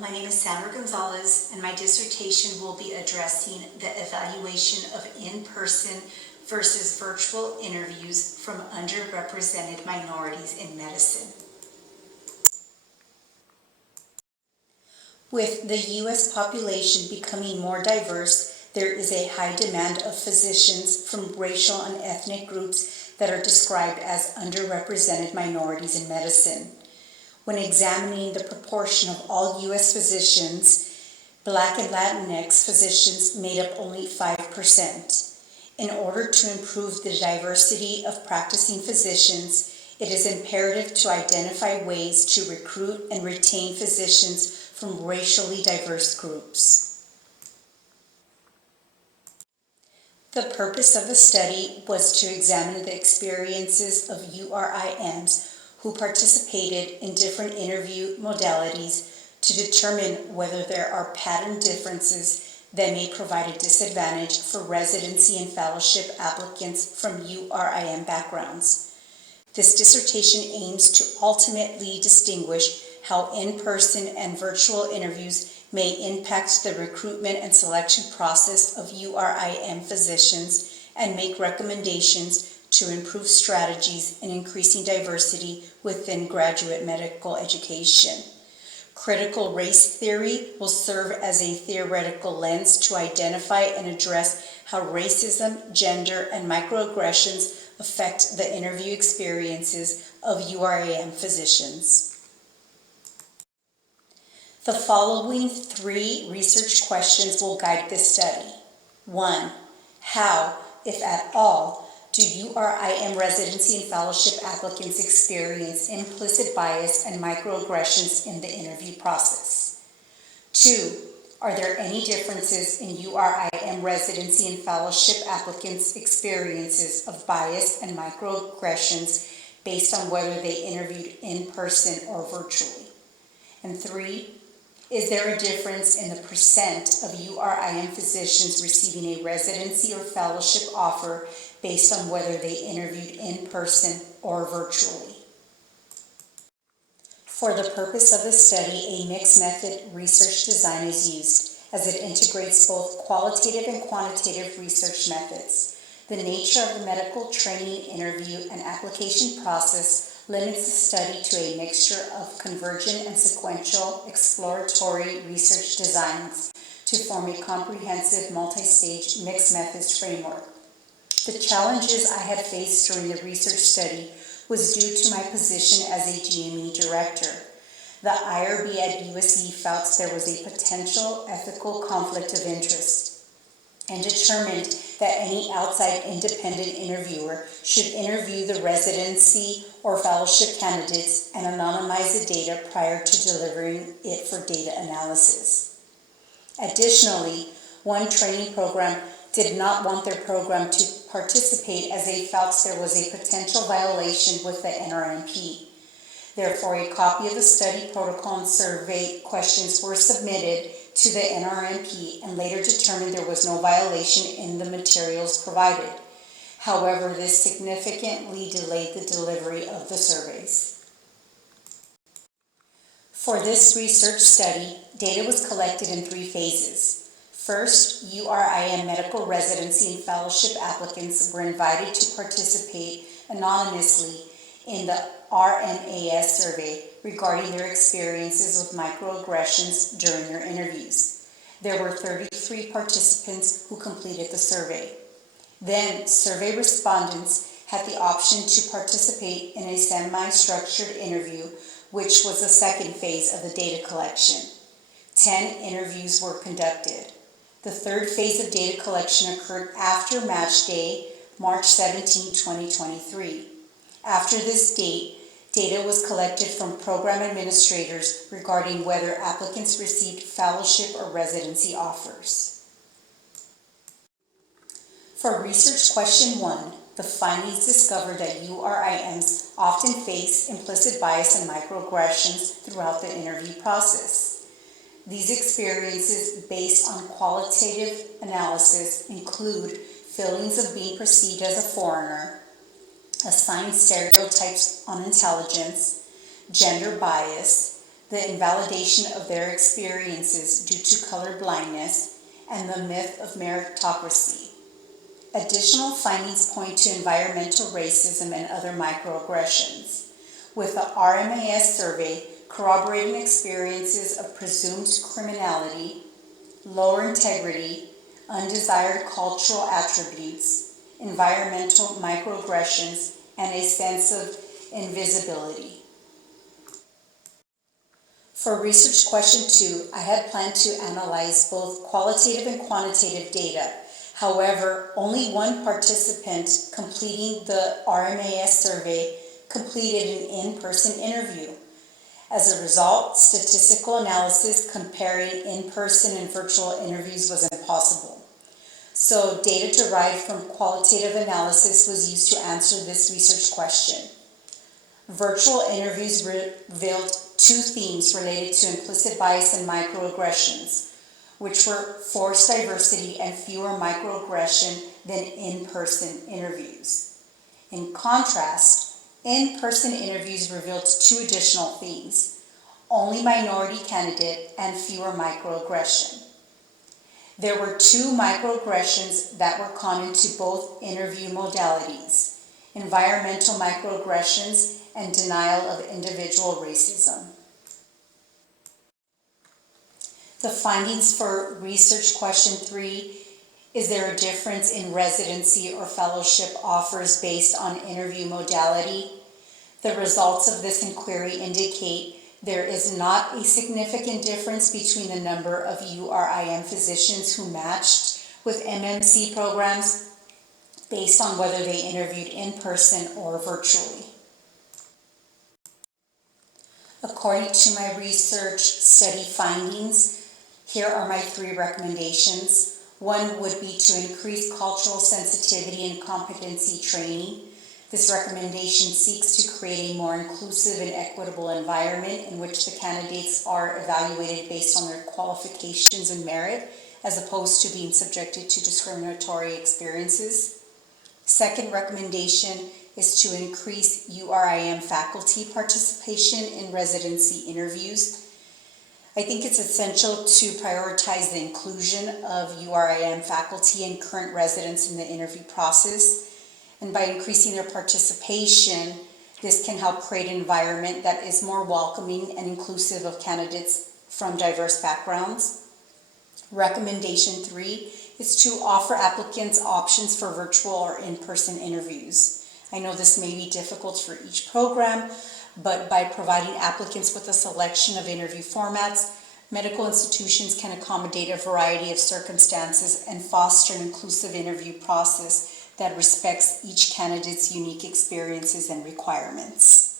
my name is Sandra Gonzales, and my dissertation will be addressing the evaluation of in-person versus virtual interviews from underrepresented minorities in medicine. With the U.S. population becoming more diverse, there is a high demand of physicians from racial and ethnic groups that are described as underrepresented minorities in medicine. When examining the proportion of all U.S. physicians, Black and Latinx physicians made up only 5%. In order to improve the diversity of practicing physicians, it is imperative to identify ways to recruit and retain physicians from racially diverse groups. The purpose of the study was to examine the experiences of URIMs who participated in different interview modalities to determine whether there are pattern differences that may provide a disadvantage for residency and fellowship applicants from URIM backgrounds. This dissertation aims to ultimately distinguish how in-person and virtual interviews may impact the recruitment and selection process of URIM physicians and make recommendations to improve strategies in increasing diversity within graduate medical education. Critical race theory will serve as a theoretical lens to identify and address how racism, gender, and microaggressions affect the interview experiences of URIM physicians. The following 3 research questions will guide this study. 1. How, if at all, do URIM residency and fellowship applicants experience implicit bias and microaggressions in the interview process? 2. Are there any differences in URIM residency and fellowship applicants' experiences of bias and microaggressions based on whether they interviewed in person or virtually? And 3. Is there a difference in the percent of URIM physicians receiving a residency or fellowship offer based on whether they interviewed in person or virtually? For the purpose of the study, a mixed method research design is used, as it integrates both qualitative and quantitative research methods. The nature of the medical training, interview, and application process limits the study to a mixture of convergent and sequential exploratory research designs to form a comprehensive multi-stage mixed methods framework. The challenges I had faced during the research study was due to my position as a GME director. The IRB at USC felt there was a potential ethical conflict of interest and determined that any outside independent interviewer should interview the residency or fellowship candidates and anonymize the data prior to delivering it for data analysis. Additionally, one training program did not want their program to participate as they felt there was a potential violation with the NRMP. Therefore, a copy of the study protocol and survey questions were submitted to the NRMP and later determined there was no violation in the materials provided. However, this significantly delayed the delivery of the surveys. For this research study, data was collected in 3 phases. First, URIM medical residency and fellowship applicants were invited to participate anonymously in the RMAS survey regarding their experiences with microaggressions during their interviews. There were 33 participants who completed the survey. Then, survey respondents had the option to participate in a semi-structured interview, which was the second phase of the data collection. 10 interviews were conducted. The third phase of data collection occurred after match day, March 17, 2023. After this date, data was collected from program administrators regarding whether applicants received fellowship or residency offers. For research question 1, the findings discovered that URIMs often face implicit bias and microaggressions throughout the interview process. These experiences, based on qualitative analysis, include feelings of being perceived as a foreigner, assigned stereotypes on intelligence, gender bias, the invalidation of their experiences due to color blindness, and the myth of meritocracy. Additional findings point to environmental racism and other microaggressions, with the RMAS survey corroborating experiences of presumed criminality, lower integrity, undesired cultural attributes, environmental microaggressions, and a sense of invisibility. For research question 2, I had planned to analyze both qualitative and quantitative data. However, only one participant completing the RMAS survey completed an in-person interview. As a result, statistical analysis comparing in-person and virtual interviews was impossible. So data derived from qualitative analysis was used to answer this research question. Virtual interviews revealed 2 themes related to implicit bias and microaggressions, which were forced diversity and fewer microaggression than in-person interviews. In contrast, in-person interviews revealed 2 additional themes: only minority candidate and fewer microaggression. There were 2 microaggressions that were common to both interview modalities: environmental microaggressions and denial of individual racism. The findings for research question 3: is there a difference in residency or fellowship offers based on interview modality? The results of this inquiry indicate there is not a significant difference between the number of URIM physicians who matched with MMC programs based on whether they interviewed in person or virtually. According to my research study findings, here are my 3 recommendations. 1 would be to increase cultural sensitivity and competency training. This recommendation seeks to create a more inclusive and equitable environment in which the candidates are evaluated based on their qualifications and merit, as opposed to being subjected to discriminatory experiences. 2nd recommendation is to increase URIM faculty participation in residency interviews. I think it's essential to prioritize the inclusion of URIM faculty and current residents in the interview process. And by increasing their participation, this can help create an environment that is more welcoming and inclusive of candidates from diverse backgrounds. Recommendation 3 is to offer applicants options for virtual or in-person interviews. I know this may be difficult for each program, but by providing applicants with a selection of interview formats, medical institutions can accommodate a variety of circumstances and foster an inclusive interview process that respects each candidate's unique experiences and requirements.